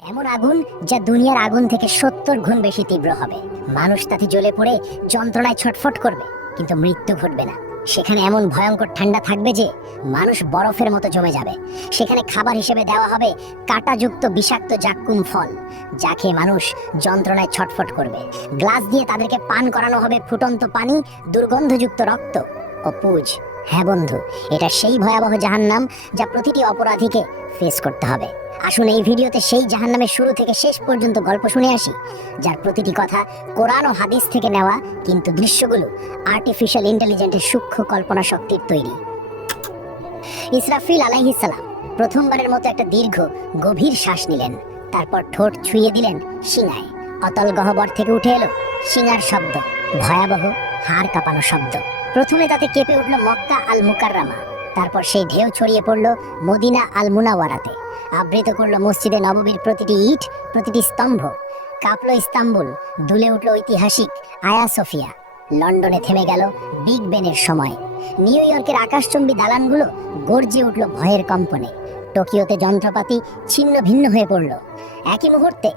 এমন আগুন যা দুনিয়ার আগুন থেকে ৭০ গুণ বেশি তীব্র হবে। মানুষ তাতে জ্বলে পড়ে যন্ত্রণায় ছটফট করবে, কিন্তু মৃত্যু ঘটবে না। সেখানে এমন ভয়ঙ্কর ঠান্ডা থাকবে যে মানুষ বরফের মতো জমে যাবে। সেখানে খাবার হিসেবে দেওয়া হবে কাঁটাযুক্ত বিষাক্ত জাক্কুম ফল, যা খেয়ে মানুষ যন্ত্রণায় ছটফট করবে। গ্লাস দিয়ে তাদেরকে পান করানো হবে ফুটন্ত পানি, দুর্গন্ধযুক্ত রক্ত ও পুজ। হ্যাঁ বন্ধু, এটা সেই ভয়াবহ জাহান্নাম যা প্রতিটি অপরাধীকে ফেস করতে হবে। আসুন এই ভিডিওতে সেই জাহান্নামের শুরু থেকে শেষ পর্যন্ত গল্প শুনে আসি, যার প্রতিটি কথা কোরআন ও হাদিস থেকে নেওয়া, কিন্তু দৃশ্যগুলো আর্টিফিশিয়াল ইন্টেলিজেন্সের সূক্ষ্ম কল্পনা শক্তির তৈরি। ইসরাফিল আলাইহিস সালাম প্রথমবারের মতো একটা দীর্ঘ গভীর শ্বাস নিলেন। তারপর ঠোঁট ছুঁয়ে দিলেন শিঙায়। অতল গহ্বর থেকে উঠে এলো শিঙার শব্দ, ভয়াবহ হাড় কাঁপানো শব্দ। প্রথমে তাতে কেঁপে উঠল মক্কা আল মুকাররামা, তারপর সেই ঢেউ ছড়িয়ে পড়ল মদিনা আল মুনাওয়ারাতে, আবৃত করলো মসজিদে নববীর প্রতিটি ইট, প্রতিটি স্তম্ভ। কাঁপলো ইস্তাম্বুল, দুলে উঠল ঐতিহাসিক আয়া সোফিয়া। লন্ডনে থেমে গেল বিগ বেনের সময়। নিউ ইয়র্কের আকাশচুম্বী দালানগুলো গর্জে উঠল ভয়ের কম্পনে। টোকিওতে যন্ত্রপাতি ছিন্ন ভিন্ন হয়ে পড়ল। একই মুহূর্তে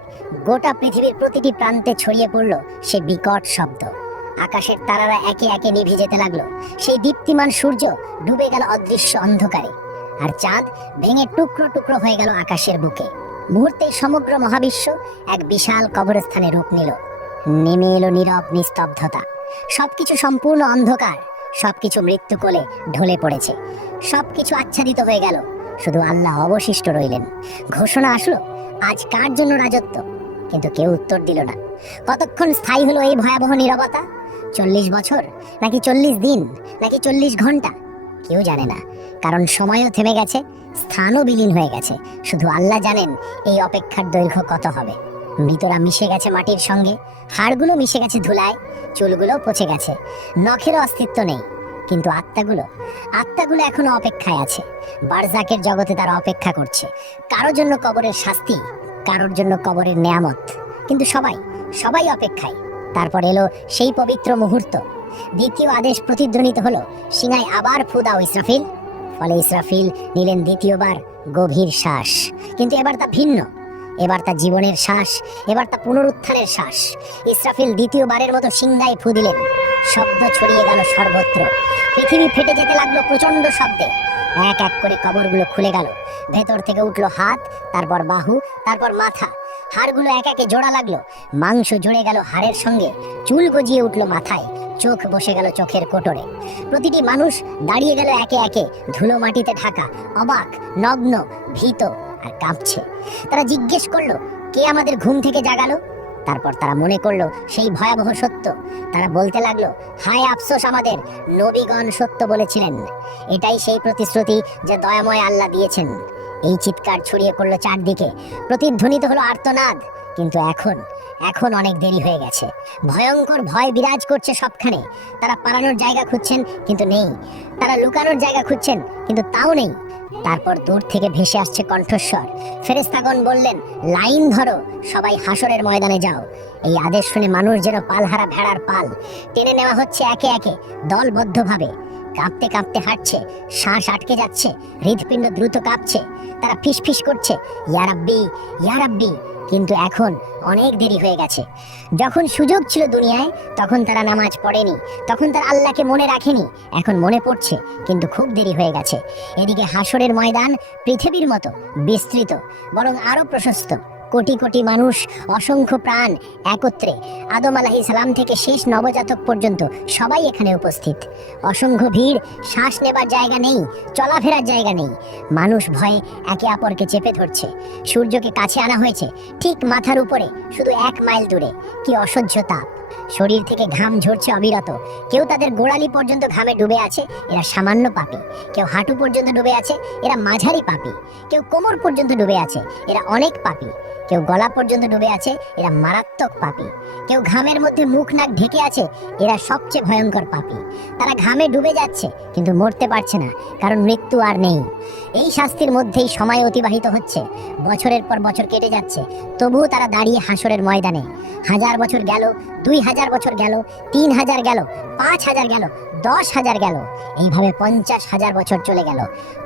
গোটা পৃথিবীর প্রতিটি প্রান্তে ছড়িয়ে পড়ল সে বিকট শব্দ। আকাশের তারারা একে একে নিভে যেতে লাগলো। সেই দীপ্তিমান সূর্য ডুবে গেল অদৃশ্য অন্ধকারে, আর চাঁদ ভেঙে টুকরো টুকরো হয়ে গেল আকাশের বুকে। মুহূর্তেই সমগ্র মহাবিশ্ব এক বিশাল কবরস্থানে রূপ নিল। নেমে এলো নীরব নিস্তব্ধতা। সবকিছু সম্পূর্ণ অন্ধকার, সবকিছু মৃত্যু কোলে ঢলে পড়েছে। সবকিছু আচ্ছাদিত হয়ে গেল, শুধু আল্লাহ অবশিষ্ট রইলেন। ঘোষণা আসলো, আজ কার জন্য রাজত্ব? কিন্তু কেউ উত্তর দিল না। কতক্ষণ স্থায়ী হলো এই ভয়াবহ নীরবতা? 40 বছর, নাকি 40 দিন, নাকি 40 ঘন্টা? কেউ জানে না, কারণ সময়ও থেমে গেছে, স্থানও বিলীন হয়ে গেছে। শুধু আল্লাহ জানেন এই অপেক্ষার দৈর্ঘ্য কত হবে। মৃতরা মিশে গেছে মাটির সঙ্গে, হাড়গুলো মিশে গেছে ধুলায়, চুলগুলো পচে গেছে, নখেরও অস্তিত্ব নেই। কিন্তু আত্মাগুলো এখনো অপেক্ষায় আছে। বারজাকের জগতে তারা অপেক্ষা করছে, কারোর জন্য কবরের শাস্তি, কারোর জন্য কবরের নেয়ামত। কিন্তু সবাই অপেক্ষায়। তারপর এলো সেই পবিত্র মুহূর্ত। দ্বিতীয় আদেশ প্রতিধ্বনিত হলো, সিঙায় আবার ফু দাও ইসরাফিল। ফলে ইসরাফিল নিলেন দ্বিতীয়বার গভীর শ্বাস। কিন্তু এবার তা ভিন্ন, এবার তা জীবনের শ্বাস, এবার তা পুনরুত্থানের শ্বাস। ইসরাফিল দ্বিতীয়বারের মতো সিংহায় ফু দিলেন। শব্দ ছড়িয়ে গেল সর্বত্র। পৃথিবী ফেটে যেতে লাগলো প্রচন্ড শব্দে। এক এক করে কবরগুলো খুলে গেল। ভেতর থেকে উঠলো হাত, তারপর বাহু, তারপর মাথা। হাড়গুলো এক একে জোড়া লাগলো। মাংস জুড়ে গেল হাড়ের সঙ্গে, চুল গজিয়ে উঠলো মাথায়, চোখ বসে গেল চোখের কোটরে। প্রতিটি মানুষ দাঁড়িয়ে গেল একে একে, ধুলো মাটিতে ঢাকা, অবাক, নগ্ন, ভীত আর কাঁপছে। তারা জিজ্ঞেস করলো, কে আমাদের ঘুম থেকে জাগালো? তারপর তারা মনে করলো সেই ভয়াবহ সত্য। তারা বলতে লাগলো, হায় আফসোস আমাদের, নবীগণ সত্য বলেছিলেন। এটাই সেই প্রতিশ্রুতি যা দয়াময় আল্লাহ দিয়েছেন। এই চিৎকার ছড়িয়ে পড়লো চারদিকে, প্রতিধ্বনিত হলো আর্তনাদ। কিন্তু এখন অনেক দেরি হয়ে গেছে। ভয়ঙ্কর ভয় বিরাজ করছে সবখানে। তারা পালানোর জায়গা খুঁজছেন, কিন্তু নেই। তারা লুকানোর জায়গা খুঁজছেন, কিন্তু তাও নেই। তারপর দূর থেকে ভেসে আসছে কণ্ঠস্বর। ফেরেশতাগণ বললেন, লাইন ধরো, সবাই হাসরের ময়দানে যাও। এই আদেশ শুনে মানুষ যেন পালহারা ভেড়ার পাল টেনে নেওয়া হচ্ছে একে একে, দলবদ্ধভাবে। কাঁপতে কাঁপতে হাঁটছে, শ্বাস আটকে যাচ্ছে, হৃদপিণ্ড দ্রুত কাঁপছে। তারা ফিসফিস করছে, ইয়া রাব্বি, ইয়া রাব্বি। কিন্তু এখন অনেক দেরি হয়ে গেছে। যখন সুযোগ ছিল দুনিয়ায়, তখন তারা নামাজ পড়েনি, তখন তারা আল্লাহকে মনে রাখেনি। এখন মনে পড়ছে, কিন্তু খুব দেরি হয়ে গেছে। এদিকে হাসরের ময়দান পৃথিবীর মতো বিস্তৃত, বরং আরো প্রশস্ত। কোটি কোটি মানুষ, অসংখ্য প্রাণ একত্রে। আদম আলাইহিস সালাম থেকে শেষ নবজাতক পর্যন্ত সবাই এখানে উপস্থিত। অসংখ্য ভিড়, শ্বাস নেবার জায়গা নেই, চলাফেরার জায়গা নেই। মানুষ ভয়ে একে অপরকে চেপে ধরছে। সূর্যকে কাছে আনা হয়েছে, ঠিক মাথার উপরে, শুধু 1 মাইল দূরে। কি অসহ্য তাপ! শরীর থেকে ঘাম ঝরছে অবিরত। কেউ তাদের গোড়ালি পর্যন্ত ঘামে ডুবে আছে, এরা সামান্য পাপী। কেউ হাঁটু পর্যন্ত ডুবে আছে, এরা মাঝারি পাপী। কেউ কোমর পর্যন্ত ডুবে আছে, এরা অনেক পাপী। কেউ গলা পর্যন্ত ডুবে আছে, এরা মারাত্মক পাপী। কেউ ঘামের মধ্যে মুখ নাক ঢেকে আছে, এরা সবচেয়ে ভয়ঙ্কর পাপী। তারা ঘামে ডুবে যাচ্ছে, কিন্তু মরতে পারছে না, কারণ মৃত্যু আর নেই। এই শাস্তির মধ্যেই সময় অতিবাহিত হচ্ছে। বছরের পর বছর কেটে যাচ্ছে, তবুও তারা দাঁড়িয়ে হাসরের ময়দানে। 1000 বছর গেল, 2000 বছর গেল, 3000 গেল, 5000 গেল, 10,000 গেল, এইভাবে 50,000 বছর চলে গেল।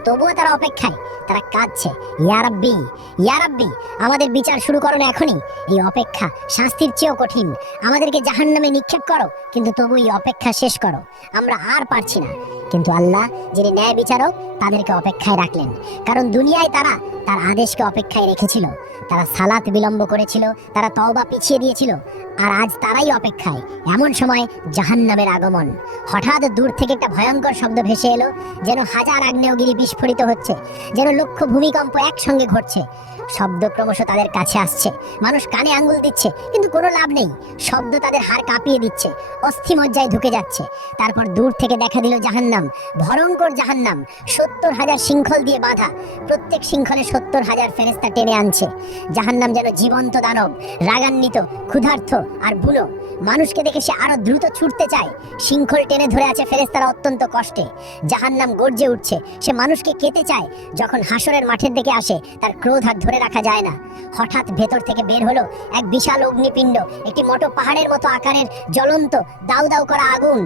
তবুও তারা অপেক্ষায়, তারা কাঁদছে, ইয়া রাব্বি, ইয়া রাব্বি, আমাদের বিচার শুরু করো না এখনই। এই অপেক্ষা শাস্তির চেয়েও কঠিন। আমাদেরকে জাহান্নামে নিক্ষেপ করো, কিন্তু তবু এই অপেক্ষা শেষ করো, আমরা আর পারছি না। কিন্তু আল্লাহ, যিনি ন্যায় বিচারক, তাদেরকে অপেক্ষায় রাখলেন, কারণ দুনিয়ায় তারা তার আদেশকে অপেক্ষায় রেখেছিল। তারা সালাত বিলম্ব করেছিল, তারা তওবা পিছিয়ে দিয়েছিল, আর আজ তারাই অপেক্ষায়। এমন সময় জাহান্নামের আগমন। হঠাৎ দূর থেকে একটা ভয়ঙ্কর শব্দ ভেসে এলো, যেন হাজার আগ্নেয়গিরি বিস্ফোরিত হচ্ছে, যেন লক্ষ ভূমিকম্প একসঙ্গে ঘটছে। শব্দ ক্রমশ তাদের কাছে আসছে, মানুষ কানে আঙ্গুল দিচ্ছে, কিন্তু কোনো লাভ নেই। শব্দ তাদের হাড় কাঁপিয়ে দিচ্ছে, অস্থি মজ্জায় ঢুকে যাচ্ছে। তারপর দূর থেকে দেখা দিল জাহান্নাম, ভয়ঙ্কর জাহান্নাম, 70,000 শৃঙ্খল দিয়ে বাঁধা। প্রত্যেক শৃঙ্খলে 70,000 ফেরেশতা টেনে আনছে। জাহান্নাম যেন জীবন্ত দানব, রাগান্বিত, ক্ষুধার্ত আর বুনো। মানুষকে দেখে সে আরো দ্রুত ছুটতে চায়। শৃঙ্খল টেনে ধরে আছে ফেরেশতারা অত্যন্ত কষ্টে। জাহান্নাম গর্জে উঠছে, সে মানুষকে খেতে চায়। যখন হাসরের মাঠের দিকে আসে, তার ক্রোধ আর ধরে রাখা যায় না। হঠাৎ ভেতর থেকে বের হলো এক বিশাল অগ্নিপিণ্ড, একটি মোটো পাহাড়ের মতো আকারের জ্বলন্ত দাউ দাউ করা আগুন।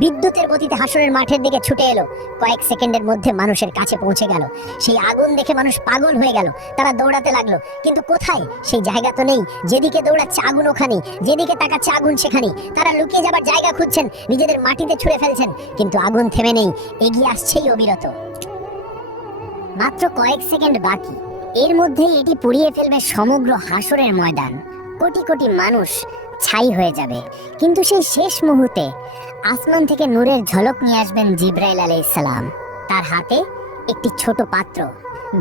বিদ্যুতের গতিতে হাসরের মাঠের দিকে ছুটে এলো। কয়েক সেকেন্ডের মধ্যে মানুষের কাছে পৌঁছে গেল। সেই আগুন দেখে মানুষ পাগল হয়ে গেল। তারা দৌড়াতে লাগলো, কিন্তু কোথায়? সেই জায়গা তো নেই। যেদিকে দৌড়াচ্ছে আগুন ওখানেই, যেদিকে তাকাচ্ছে আগুন সেখানেই। তারা লুকিয়ে যাবার জায়গা খুঁজছেন, নিজেদের মাটিতে ছুঁড়ে ফেলছেন, কিন্তু আগুন থেমে নেই, এগিয়ে আসছেই অবিরত। মাত্র কয়েক সেকেন্ড বাকি, এর মধ্যেই এটি পুড়িয়ে ফেলবে সমগ্র হাসরের ময়দান। কোটি কোটি মানুষ ছাই হয়ে যাবে। কিন্তু সেই শেষ মুহূর্তে আসমান থেকে নূরের ঝলক নিয়ে আসবেন জিবরাইল আলাইহিস সালাম। তার হাতে একটি ছোট পাত্র,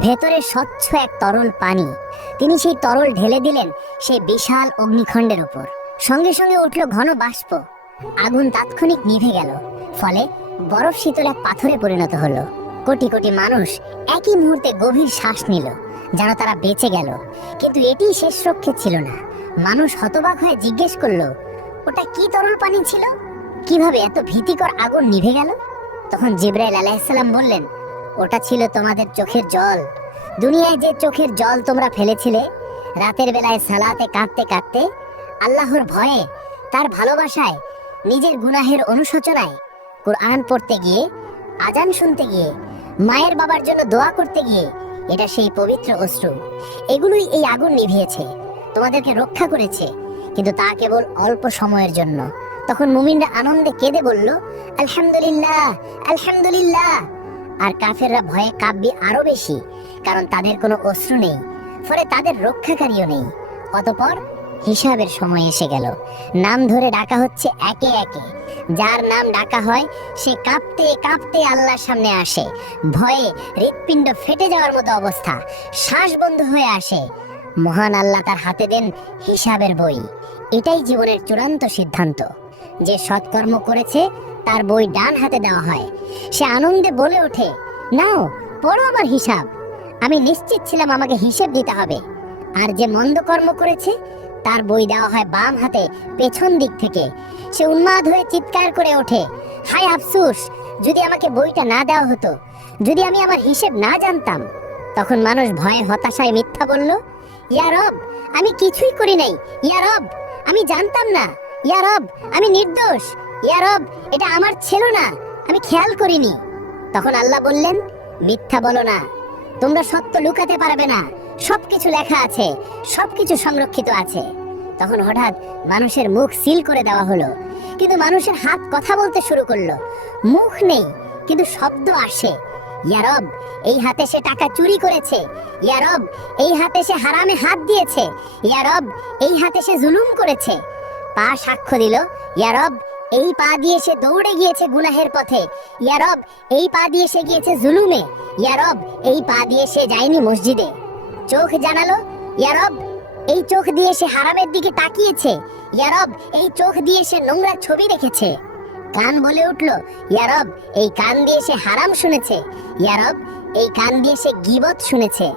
ভেতরে স্বচ্ছ এক তরল পানি। তিনি সেই তরল ঢেলে দিলেন সেই বিশাল অগ্নিখণ্ডের উপর। সঙ্গে সঙ্গে উঠল ঘন বাষ্প। আগুন তাৎক্ষণিক নিভে গেল, ফলে বরফ শীতল এক পাথরে পরিণত হলো। কোটি কোটি মানুষ একই মুহূর্তে গভীর শ্বাস নিল, যেন তারা বেঁচে গেল। কিন্তু এটি শেষ রক্ষে ছিল না। মানুষ হতবাক হয়ে জিজ্ঞেস করলো, ওটা কি তরল পানি ছিল? কিভাবে এত ভীতিকর আগুন নিভে গেল? তখন জিবরাইল আলাইহিস সালাম বললেন, ওটা ছিল তোমাদের চোখের জল। দুনিয়ায় যে চোখের জল তোমরা ফেলেছিলে, রাতের বেলায় সালাতে কাঁদতে কাঁদতে, আল্লাহর ভয়ে, তার ভালোবাসায়, নিজের গুনাহের অনুশোচনায়, কুরআন পড়তে গিয়ে, আজান শুনতে গিয়ে, মায়ের বাবার জন্য দোয়া করতে গিয়ে, এটা সেই পবিত্র অশ্রু। এগুলোই এই আগুন নিভিয়েছে, তোমাদেরকে রক্ষা করেছে, কিন্তু তা কেবল অল্প সময়ের জন্য। তখন মুমিনরা আনন্দে কেঁদে বলল, আলহামদুলিল্লাহ, আলহামদুলিল্লাহ। আর কাফেররা ভয়ে কাঁপবে আরো বেশি, কারণ তাদের কোনো অশ্রু নেই, ফলে তাদের রক্ষাকারীও নেই। অতঃপর হিসাবের সময় এসে গেল। নাম ধরে ডাকা হচ্ছে একে একে। যার নাম ডাকা হয় সে কাঁপতে কাঁপতে আল্লাহর সামনে আসে। ভয়ে হৃৎপিণ্ড ফেটে যাওয়ার মতো অবস্থা, শ্বাস বন্ধ হয়ে আসে। মহান আল্লাহ তার হাতে দেন হিসাবের বই। এটাই জীবনের চূড়ান্ত সিদ্ধান্ত। যে সৎকর্ম করেছে তার বই ডান হাতে দেওয়া হয়। সে আনন্দে বলে ওঠে, নাও পড়ো আমার হিসাব। আমি নিশ্চিত ছিলাম আমাকে হিসেব দিতে হবে। আর যে মন্দ কর্ম করেছে তার বই দেওয়া হয় বাম হাতে, পেছন দিক থেকে। সে উন্মাদ হয়ে চিৎকার করে ওঠে, হায় আফসোস, যদি আমাকে বইটা না দেওয়া হতো, যদি আমি আমার হিসেব না জানতাম। তখন মানুষ ভয়ে হতাশায় মিথ্যা বলল, ইয়া রব, আমি কিছুই করি নাই। ইয়া রব, আমি জানতাম না। ইয়া রব, আমি নির্দোষ। ইয়া রব, এটা আমার ছিল না, আমি খেয়াল করিনি। তখন আল্লাহ বললেন, মিথ্যা বলো না, তোমরা সত্য লুকাতে পারবে না। সবকিছু লেখা আছে, সবকিছু সংরক্ষিত আছে। তখন হঠাৎ মানুষের মুখ সিল করে দেওয়া হলো, কিন্তু মানুষের হাত কথা বলতে শুরু করলো। মুখ নেই, কিন্তু শব্দ আসে। ইয়া রব, এই হাতে সে টাকা চুরি করেছে। ইয়া রব, এই হাতে সে হারামে হাত দিয়েছে। ইয়া রব, এই হাতে সে জুলুম করেছে। পা সাক্ষ্য দিল, ইয়া রব, এই পা দিয়ে সে দৌড়ে গিয়েছে গুনাহের পথে। ইয়া রব, এই পা দিয়ে সে গিয়েছে জুলুমে। ইয়া রব, এই পা দিয়ে সে যায়নি মসজিদে। চোখ জানালো, ইয়া রব, এই চোখ দিয়ে সে হারামের দিকে তাকিয়েছে। ইয়া রব, এই চোখ দিয়ে সে নোংরা ছবি দেখেছে। কান বলে উঠল, ইয়া রব, এই কান দিয়ে সে হারাম শুনেছে। ইয়া রব, এই কান দিয়ে সে গীবত শুনেছে।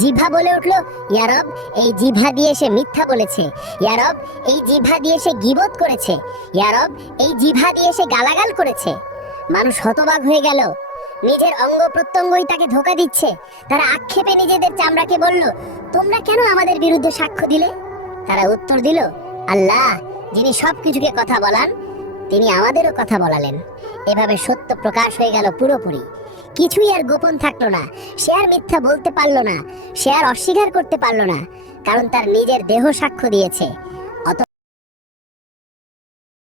জিহ্বা বলে উঠল, ইয়া রব, এই জিহ্বা দিয়ে সে মিথ্যা বলেছে। ইয়া রব, এই জিহ্বা দিয়ে সে গীবত করেছে। ইয়া রব, এই জিহ্বা দিয়ে সে গালাগাল করেছে। মানুষ হতবাক হয়ে গেল। নিজের অঙ্গ প্রত্যঙ্গই তাকে ধোঁকা দিচ্ছে। তারা আক্ষেপে নিজেদের চামড়াকে বলল, তোমরা কেন আমাদের বিরুদ্ধে সাক্ষ্য দিলে? তারা উত্তর দিল, আল্লাহ, যিনি সবকিছুকে কথা বলান, তিনি আমাদেরও কথা বলালেন। এভাবে সত্য প্রকাশ হয়ে গেল পুরোপুরি। কিছুই আর গোপন থাকলো না। সে আর মিথ্যা বলতে পারলো না, সে আর অস্বীকার করতে পারলো না, কারণ তার নিজের দেহ সাক্ষ্য দিয়েছে